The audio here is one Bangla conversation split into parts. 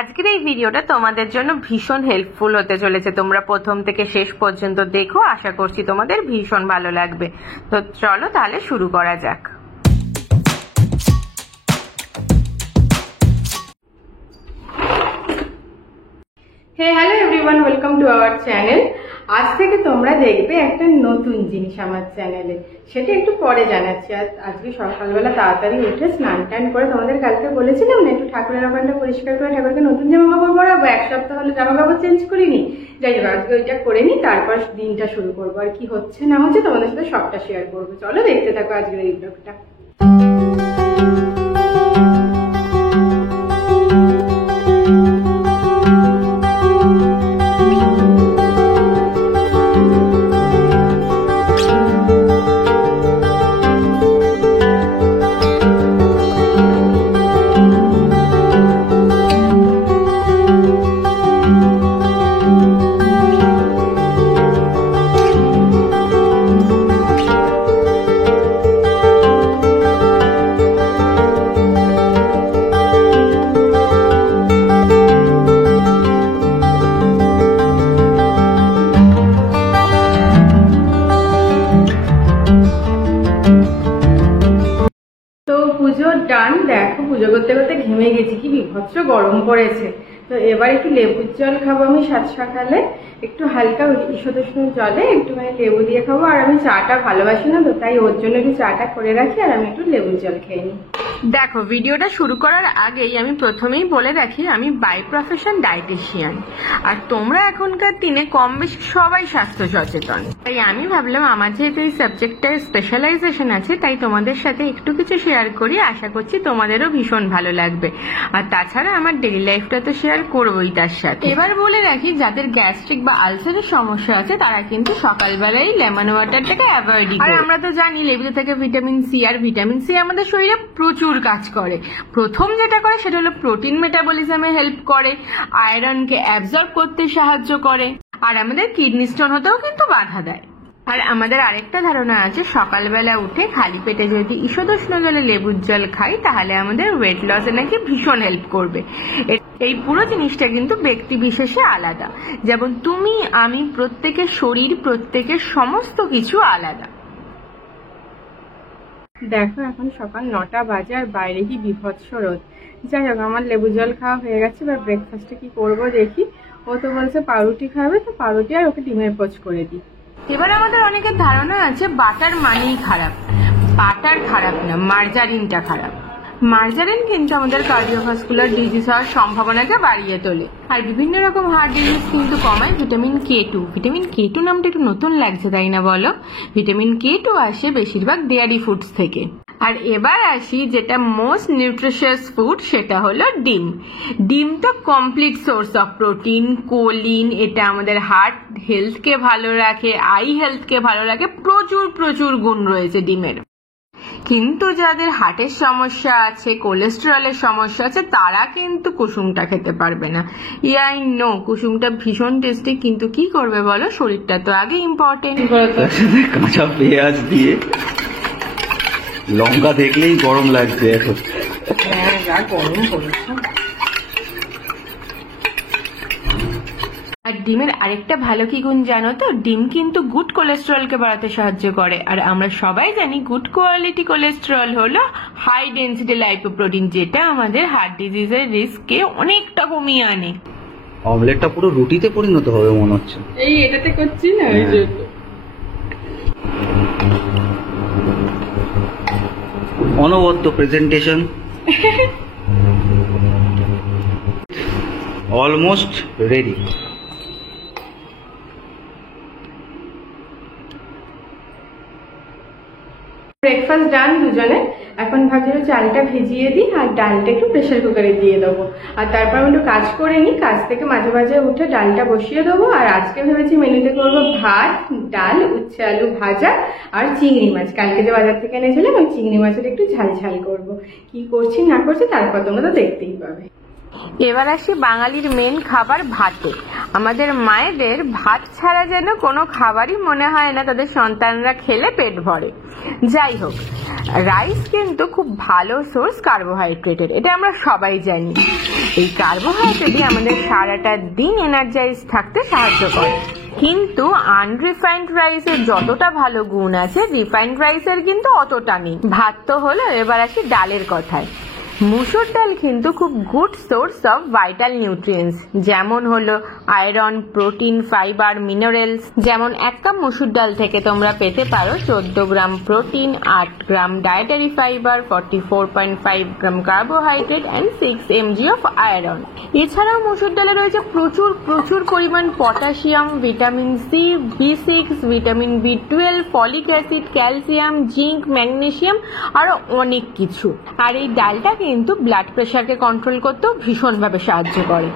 আজকের এই ভিডিওটা তোমাদের জন্য ভীষণ হেল্পফুল হতে চলেছে। তোমরা প্রথম থেকে শেষ পর্যন্ত দেখো, আশা করছি তোমাদের ভীষণ ভালো লাগবে। তো চলো তাহলে শুরু করা যাক। Hello everyone, welcome to our channel. আজ থেকে তোমরা দেখবে একটা নতুন জিনিস আমার চ্যানেলে, সেটা একটু পরে জানাচ্ছি। আজকে সকালবেলা তাড়াতাড়ি উঠে স্নান টান করে, তোমাদের কালকে বলেছিলাম না একটু ঠাকুরের ওখানটা পরিষ্কার করে ঠাকুরকে নতুন জামা কাপড় পরাবো, এক সপ্তাহ হলো জামা কাপড় চেঞ্জ করিনি। যাই হোক, আজকে ওইটা করে নিই, তারপর দিনটা শুরু করবো। আর কি হচ্ছে না হচ্ছে তোমাদের সাথে সবটা শেয়ার করবো। চলো দেখতে থাকো আজকের এই ব্লগটা। পুজো ডান। দেখো পুজো করতে করতে ঘেমে গেছি, কি বিভৎস গরম পড়েছে। তো এবার একটু লেবুর জল খাবো আমি সাত সকালে, একটু হালকা ঈষদুষ্ণ জলে একটুখানি লেবু দিয়ে খাবো। আর আমি চাটা ভালোবাসি না, তো তাই ওর জন্য একটু চাটা করে রাখি আর আমি একটু লেবুর জল খেয়ে নিই। দেখো, ভিডিওটা শুরু করার আগেই আমি প্রথমেই বলে রাখি, আমি বাই প্রফেশন ডায়েটিশিয়ান। আর তোমরা এখনকার দিনে কম বেশি সবাই স্বাস্থ্য সচেতন, তাই আমি ভাবলাম আমার যেহেতু এই সাবজেক্টটায় স্পেশালাইজেশন আছে, তাই তোমাদের সাথে একটু কিছু শেয়ার করি। আশা করছি তোমাদেরও ভীষণ ভালো লাগবে। আর তাছাড়া আমার ডেইলি লাইফটা তো শেয়ার করবোই তার সাথে। এবার বলে রাখি, যাদের গ্যাস্ট্রিক বা আলসারের সমস্যা আছে তারা কিন্তু সকালবেলায় লেমন ওয়াটারটাকে অ্যাভয়েডই করে। আর আমরা তো জানি লেবুতে থেকে ভিটামিন সি, আর ভিটামিন সি আমাদের শরীরে প্রচুর কাজ করে। প্রথম যেটা করে সেটা হলো প্রোটিন মেটাবলিজমে হেল্প করে, আয়রনকে অ্যাবজর্ব করতে সাহায্য করে, আর আমাদের কিডনি স্টোন হতেও কিন্তু বাধা দেয়। আর আমাদের আরেকটা ধারণা আছে, সকালবেলা উঠে খালি পেটে যদি ঈষদুষ্ণ জলে লেবুর জল খাই তাহলে আমাদের ওয়েট লসে নাকি ভীষণ হেল্প করবে। এই পুরো জিনিসটা কিন্তু ব্যক্তি বিশেষে আলাদা, যেমন তুমি আমি, প্রত্যেকের শরীর, প্রত্যেকের সমস্ত কিছু আলাদা। দেখো এখন সকাল 9টা বাজে আর বাইরে কি বিভৎস রোদ। যাই হোক, আমার লেবু জল খাওয়া হয়ে গেছে। এবার ব্রেকফাস্টে কি করবো দেখি। ও তো বলছে পাউরুটি খাবে, তো পাউরুটি আর ওকে ডিমের পোচ করে দিই। এবার আমাদের অনেকের ধারণা আছে বাটার মানেই খারাপ। বাটার খারাপ না, মার্জারিনটা খারাপ। মার্জারিন কিন্তু আমাদের কার্ডিওভাস্কুলার ডিজিজ হওয়ার সম্ভাবনাকে বাড়িয়ে তোলে, আর বিভিন্ন রকম হার্ট ডিজিজ কিন্তু কমায়। ভিটামিন K2, ভিটামিন K2 নামটা একটু নতুন লাগছে তাই না বলো? ভিটামিন K2 আসে বেশিরভাগ ডেয়ারি ফুডস থেকে। আর এবার আসি যেটা মোস্ট নিউট্রিশিয়াস ফুড, সেটা হলো ডিম। ডিম তো complete source of protein, choline. এটা আমাদের হার্ট হেলথকে ভালো রাখে, আই হেলথকে ভালো রাখে, প্রচুর প্রচুর গুণ রয়েছে ডিমের। কিন্তু যাদের হার্টের সমস্যা আছে, কোলেস্টেরলের সমস্যা আছে, তারা কিন্তু কুসুমটা খেতে পারবে না। আই নো কুসুমটা ভীষণ টেস্টি, কিন্তু কি করবে বলো, শরীরটা তো আগে ইম্পর্টেন্ট। কাঁচা পেঁয়াজ দিয়ে লঙ্কা দেখলেই গরম লাগছে এখন। হ্যাঁ, যা গরম পড়েছে। আর ডিমের আরেকটা ভালো কি গুণ জানো তো? ডিম কিন্তু গুড কোলেস্টেরলকে বাড়াতে সাহায্য করে। আর আমরা সবাই জানি গুড কোয়ালিটি কোলেস্টেরল হলো হাই ডেন্সিটি লাইপোপ্রোটিন, যেটা আমাদের হার্ট ডিজিজের রিস্ককে অনেকটা কমিয়ে আনে। অমলেটটা পুরো রুটিতে পরিণত হবে মনে হচ্ছে। এই এটাতে করছি না, এই যে অনবদ্য প্রেজেন্টেশন। Almost ready. ব্রেকফাস্ট ডান দুজনে। এখন ভাবছি চালটা ভিজিয়ে দিই আর ডালটা একটু প্রেশার কুকারে দিয়ে দেবো। আর তারপর আমি একটু কাজ করে নিই, কাজ থেকে মাঝে মাঝে উঠে ডালটা বসিয়ে দেবো। আর আজকে ভেবেছি মেনুতে করবো ভাত, ডাল, উচ্ছে আলু ভাজা আর চিংড়ি মাছ। কালকে যে বাজার থেকে এনেছিলাম ওই চিংড়ি মাছের একটু ঝাল ঝাল করবো। কি করছি না করছি তারপর তোমরা তো দেখতেই পাবে। এবার আসি বাঙালির মেন খাবার ভাতে। আমাদের মায়েদের ভাত ছাড়া যেন কোনো খাবারই মনে হয় না তাদের সন্তানরা খেলে পেট ভরে। যাই হোক, রাইস কিন্তু খুব ভালো সোর্স কার্বোহাইড্রেটের, এটা আমরা সবাই জানি। এই কার্বোহাইড্রেটই আমাদের সারাটা দিন এনার্জাইজ থাকতে সাহায্য করে। কিন্তু আনরিফাইন্ড রাইসের যতটা ভালো গুণ আছে, রিফাইন্ড রাইসের কিন্তু অতটা নেই। ভাত তো হলো, এবার আসি ডালের কথায়। মুসুর ডাল কিন্তু খুব good source of vital nutrients, যেমন হলো আয়রন, প্রোটিন, ফাইবার, মিনারেলস। যেমন 1 কাপ মুসুর ডাল থেকে তোমরা পেতে পারো 14 gram protein, 8 gram dietary fibre, 44.5 gram carbohydrate and 6 mg of iron. এছাড়াও মুসুর ডালে রয়েছে প্রচুর পরিমাণ potassium, vitamin C, B6, vitamin B12, folic acid, calcium, zinc, magnesium, আরো অনেক কিছু। আর এই ডালটা কিন্তু ব্লাড প্রেশারকে কন্ট্রোল করতেও ভীষণভাবে সাহায্য করে।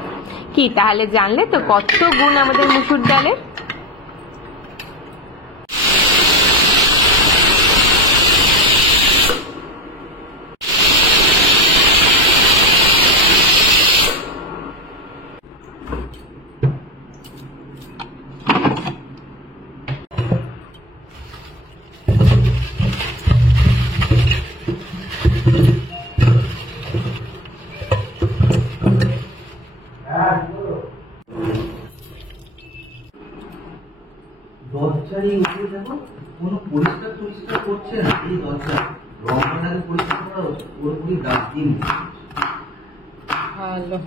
কি তাহলে জানলে তো কত গুণ আমাদের মুসুর ডালের? দরজার এই উপরে দেখো কোনো পরিষ্কার করছে না। এই দরজা রং কাটাকে পরিষ্কার করা পুরোপুরি ডাস্টবিন। ভালো।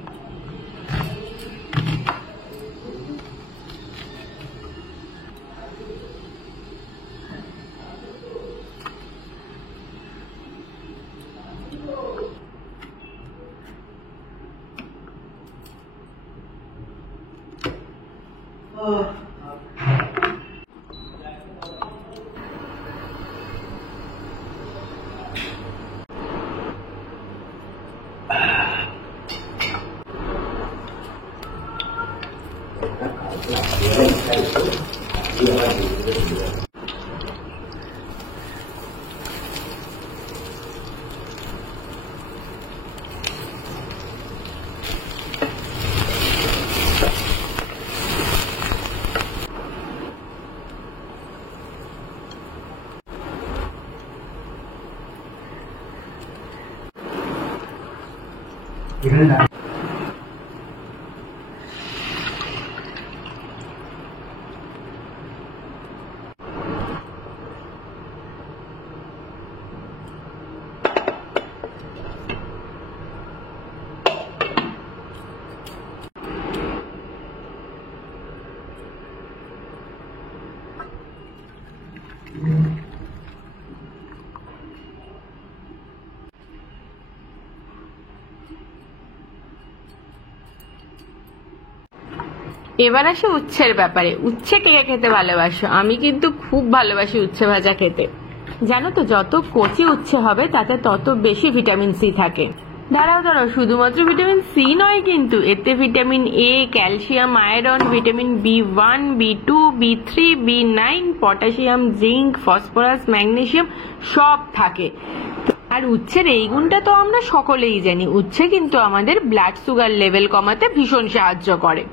এবার আসে উচ্ছের ব্যাপারে। উচ্ছে কে কে খেতে ভালোবাসো? আমি কিন্তু খুব ভালোবাসি উচ্ছে ভাজা খেতে। জানো তো, যত কচি উচ্ছে হবে তাতে তত বেশি ভিটামিন সি থাকে। দাঁড়াও, শুধুমাত্র ভিটামিন সি নয় কিন্তু, এতে vitamin A, calcium, iron, vitamin B1, B2, B3, B9, potassium, zinc, phosphorus, magnesium সব থাকে। আর উচ্ছের এই গুণটা তো আমরা সকলেই জানি। উচ্ছে কিন্তু আমাদের ব্লাড সুগার লেভেল কমাতে ভীষণ সাহায্য করে।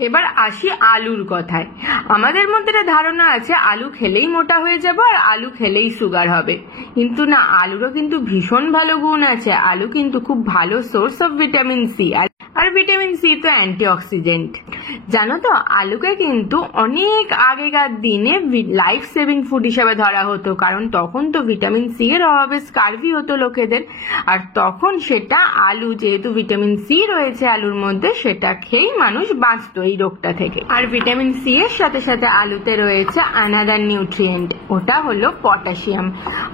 এবার আসি আলুর কথায়। আমাদের মধ্যে একটা ধারণা আছে আলু খেলেই মোটা হয়ে যাবো আর আলু খেলেই সুগার হবে, কিন্তু না, আলুরও কিন্তু ভীষণ ভালো গুণ আছে। আলু কিন্তু খুব ভালো সোর্স অফ ভিটামিন সি, আর ভিটামিন সি তো অ্যান্টিঅক্সিডেন্ট। জানো তো, আলুকে কিন্তু অনেক আগেকার দিনে লাইফ সেভিং ফুড হিসেবে ধরা হতো, কারণ তখন তো ভিটামিন সি এর অভাবে স্কারভি হতো লোকেদের। আর তখন সেটা আলু, যেহেতু ভিটামিন সি রয়েছে আলুর মধ্যে, সেটা খেয়েই মানুষ বাঁচতো এই রোগটা থেকে। আর ভিটামিন সি এর সাথে সাথে আলুতে রয়েছে আনাদার নিউট্রিয়েন্ট, ওটা হলো পটাশিয়াম।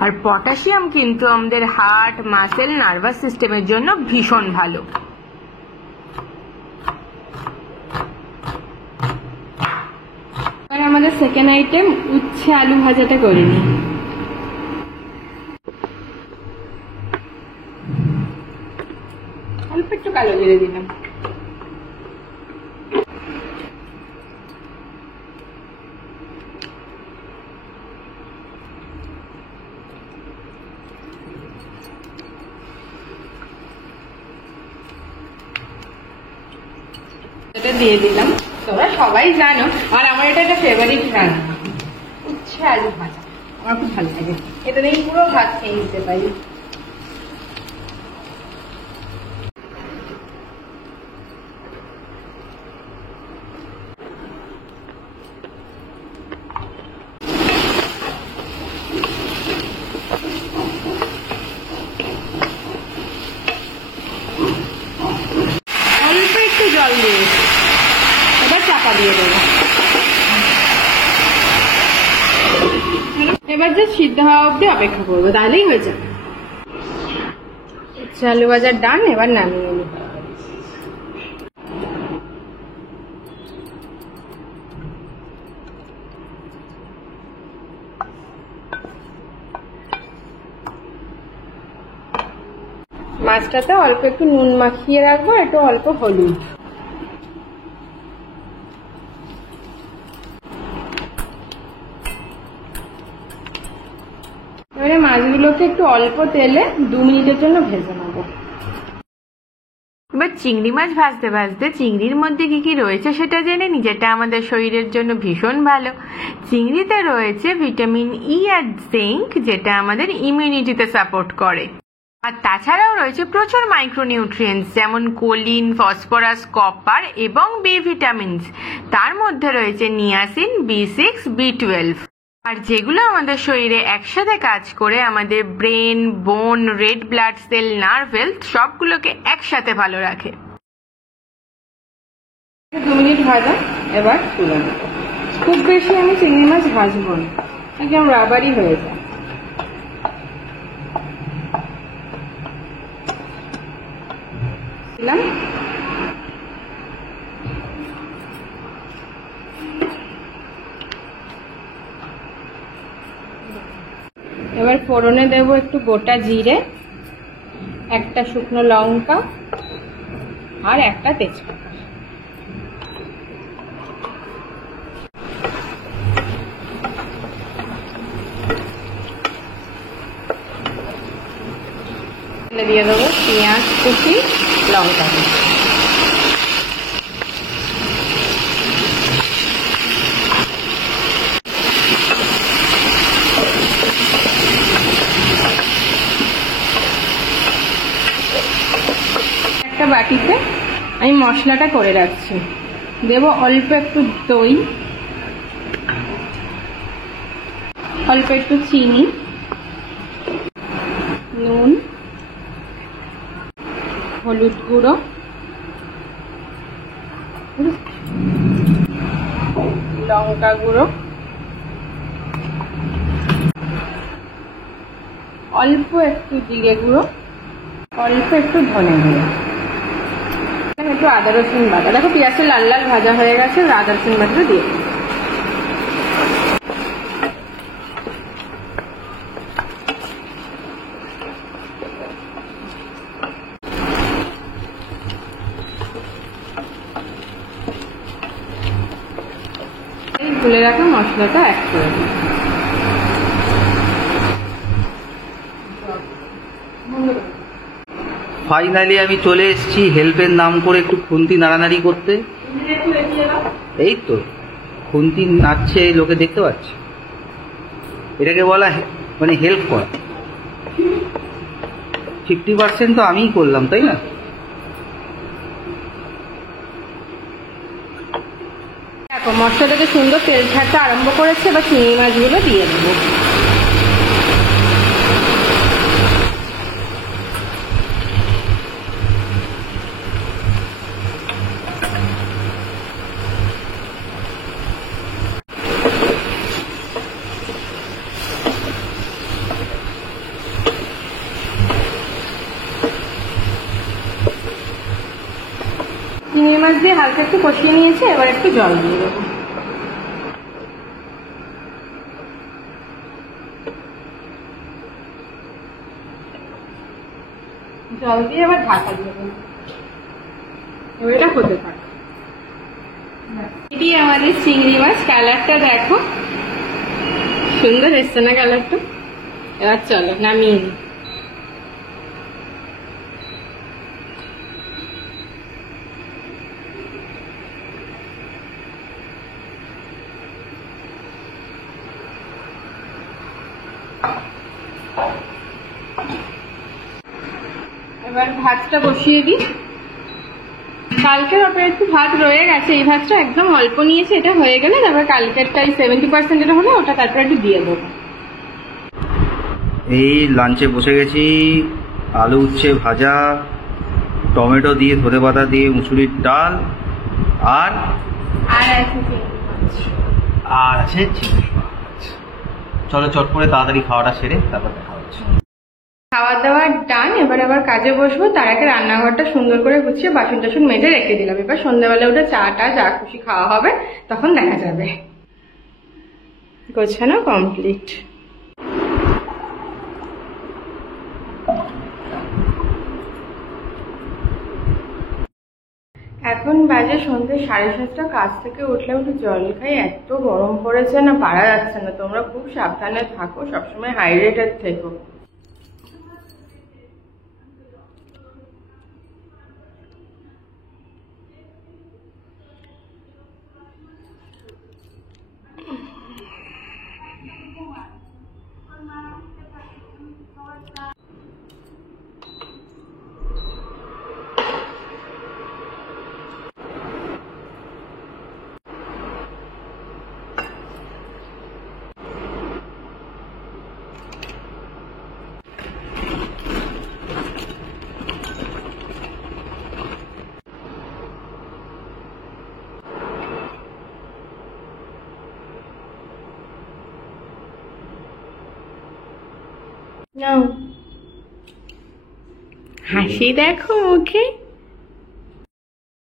আর পটাশিয়াম কিন্তু আমাদের হার্ট, মাসেল, নার্ভাস সিস্টেমের জন্য ভীষণ ভালো। আমাদের 2nd আইটেম উচ্ছে আলু ভাজাটা করে নিই। কালো জিরে দিলাম। এটা দিয়ে দিলাম। তোমরা সবাই জানো আর আমার এটা একটা ফেভারিট রান্না, উচ্ছে আলু ভাজা। আমার খুব ভালো লাগে, এটা দিয়ে পুরো ভাত খেয়ে নিতে পারি। অল্প একটু জল দিয়ে এবার চাপা দিয়ে দেবো। এবার যে সিদ্ধ হওয়া অব্দি অপেক্ষা করবো, তাহলেই হয়ে যাবে। আলু ভাজার ডান, এবার নামিয়ে নিই। মাছটাতে অল্প একটু নুন মাখিয়ে রাখবো, একটু অল্প হলুদ। এবারে মাছগুলোকে একটু অল্প তেলে 2 মিনিটের জন্য ভেজে নেবো। এবার চিংড়ি মাছ ভাজতে ভাজতে চিংড়ির মধ্যে কি কি রয়েছে সেটা জেনে নি, যেটা আমাদের শরীরের জন্য ভীষণ ভালো। চিংড়িতে রয়েছে ভিটামিন ই আর জিঙ্ক, যেটা আমাদের ইমিউনিটিতে সাপোর্ট করে। আর তাছাড়াও রয়েছে প্রচুর মাইক্রোনিউট্রিয়েন্টস, যেমন কোলিন, ফসফরাস, কপার এবং বি ভিটামিনস। তার মধ্যে রয়েছে নিয়াসিন, B6, B12, আর যেগুলো আমাদের শরীরে একসাথে কাজ করে আমাদের ব্রেন, বোন, red blood cell, nerve health সবগুলোকে একসাথে ভালো রাখে। 2 মিনিট ভাজা, এবার তুলে নেব। খুব বেশি আমি চিংড়ি মাছ ভাজবো না, একদম রাবারই হয়ে যায়। দিলাম এবার ফোড়নে দেব একটু গোটা জিরে, একটা শুকনো লঙ্কা আর একটা তেজপাতা। দিয়ে দেবো পেঁয়াজ কুচি, লঙ্কা কুচি। একটা বাটিতে আমি মশলাটা করে রাখছি। দেব অল্প একটু দই, অল্প একটু চিনি, নুন, হলুদ গুঁড়ো, লঙ্কা গুঁড়ো, অল্প একটু জিরে গুঁড়ো, অল্প একটু ধনে গুঁড়ো, একটু আদা রসুন বাটা। দেখো পেঁয়াজটা লাল লাল ভাজা হয়ে গেছে, আদা রসুন বাটাটা দিয়ে গুলে রাখা মশলাটা অ্যাড করে দিই। ফাইনালি আমি চলে এসেছি হেল্পের নাম করে একটু খুন্তি নাড়ানাড়ি করতে। এই তো খুন্তি নাড়ছে, লোকে দেখতে পাচ্ছে। এটাকে বলা মানে হেল্প করা। 50% তো আমিই করলাম, তাই না? দেখো মশলাটাকে সুন্দর তেল ছাড়তে আরম্ভ করেছে, এবার চিংড়ি মাছগুলো দিয়ে দেবো। চিংড়ি মাছ দিয়ে হালকা একটু কষিয়ে নিয়েছে, এবার একটু জল দিয়ে দেবো। জল দিয়ে এবার ঢাকা দিয়ে দেবো। ওইটা হতে থাক। এটি আমাদের চিংড়ি মাছ, কালারটা দেখো সুন্দর এসছে না কালারটা। এবার চলো নামিয়ে নিই। এবার ভাতটা বসিয়ে দিই। কালকের ওটা একটু ভাত রয়ে গেছে, এই ভাতটা একদম অল্প নিয়েছে, এটা হয়ে গেলে তারপরে কালকেরটাই 70% যেটা হলো ওটা তারপরে একটু দিয়ে দেবো। এই লাঞ্চে বসে গেছি, আলু উচ্ছে ভাজা, টমেটো দিয়ে ধনে পাতা দিয়ে মুসুরির ডাল, আর আছে চিংড়ি মাছ। চলো চট করে তাড়াতাড়ি খাওয়াটা সেরে তারপর দেখা হচ্ছে। খাওয়া দাওয়ার ডান, এবার আবার কাজে বসবো। তার আগে রান্নাঘরটা সুন্দর করে গুছিয়ে বাসন টাসন মেজে রেখে দিলাম। এবার সন্ধ্যাবেলা উঠে চাটা যা খুশি খাওয়া হবে তখন দেখা যাবে। গোছানো কমপ্লিট। এখন বাজে সন্ধ্যে 7:30। কাজ থেকে উঠলে একটু জল খাই, এত গরম পড়েছে না, পারা যাচ্ছে না। তোমরা খুব সাবধানে থাকো, সবসময় হাইড্রেটেড থেকো। হাসি দেখো মুখে।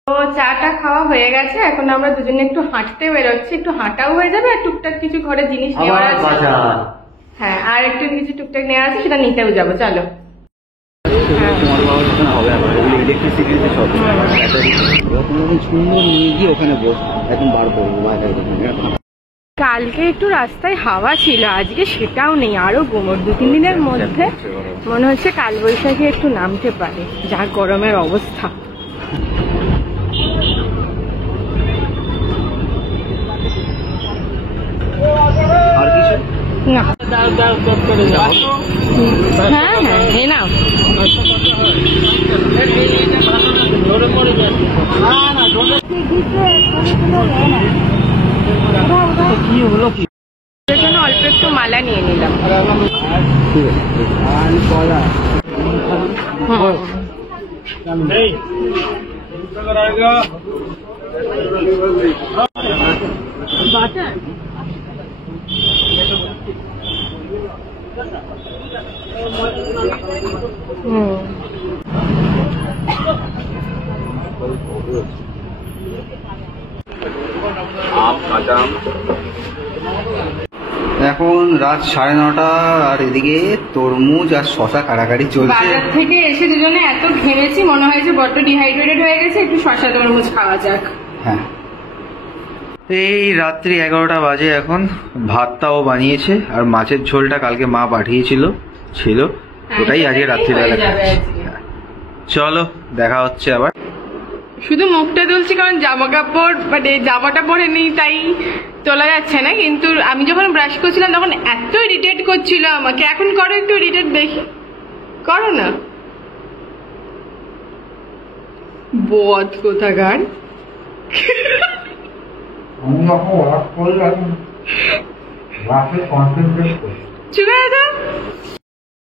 তো চাটা খাওয়া হয়ে গেছে, এখন আমরা দুজনে একটু হাঁটতে বেরোচ্ছি। একটু হাঁটাও হয়ে যাবে আর টুকটাক কিছু ঘরে জিনিস নেওয়ার আছে। হ্যাঁ, আর একটু কিছু টুকটাক নেওয়া আছে, সেটা নিতেও যাবো। চলো। কালকে একটু রাস্তায় হাওয়া ছিল, আজকে সেটাও নেই, আরো গুমোট। 2-3 দিনের মধ্যে মনে হচ্ছে কালবৈশাখী একটু নামতে পারে, যা গরমের অবস্থা। না হ্যাঁ হ্যাঁ এ নাও। কি হলো কি জন্য অল্প একটু মালা নিয়ে নিলাম। এখন রাত 9:30 আর এদিকে তরমুজ আর শশা কাটাকাটি চলছে। বাজার থেকে এসে দুজনে এত ঘেমেছি, মনে হয়েছে বড্ড ডিহাইড্রেটেড হয়ে গেছে, একটু শশা তরমুজ খাওয়া যাক। হ্যাঁ, এই রাত্রি 11টা বাজে এখন। ভাতটাও বানিয়েছে, আর মাছের ঝোলটা কালকে মা পাঠিয়েছিল ছিল, ওটাই আজকে রাত্রিবেলা খাচ্ছি। চলো দেখা হচ্ছে আবার। শুধু মুখটা তুলছি কারণ জামা কাপড় মানে জামাটা পরে নেই, তাই তোলা যাচ্ছে না। কিন্তু আমি যখন ব্রাশ করছিলাম তখন এত ইরিটেট করছিল আমাকে। এখন করো একটু ইরিটেট দেখি, করো না। বদ কোথাকার। আমি যখন ওয়ার্ক করি আমি ওয়ার্কে কনসেন্ট্রেট করি। চুপ করে দাও।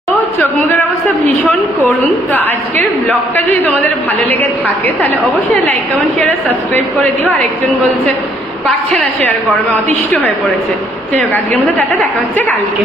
তো চোখ মুখের অবস্থা ভীষণ করুন। তো আজকের ব্লগটা যদি তোমাদের ভালো লেগে থাকে তাহলে অবশ্যই লাইক কমেন্ট শেয়ার আর সাবস্ক্রাইব করে দিও। আরেকজন বলছে পারছে না শেয়ার, গরমে অতিষ্ঠ হয়ে পড়েছে। যাই হোক, আজকের মতো টাটা, দেখা হচ্ছে কালকে।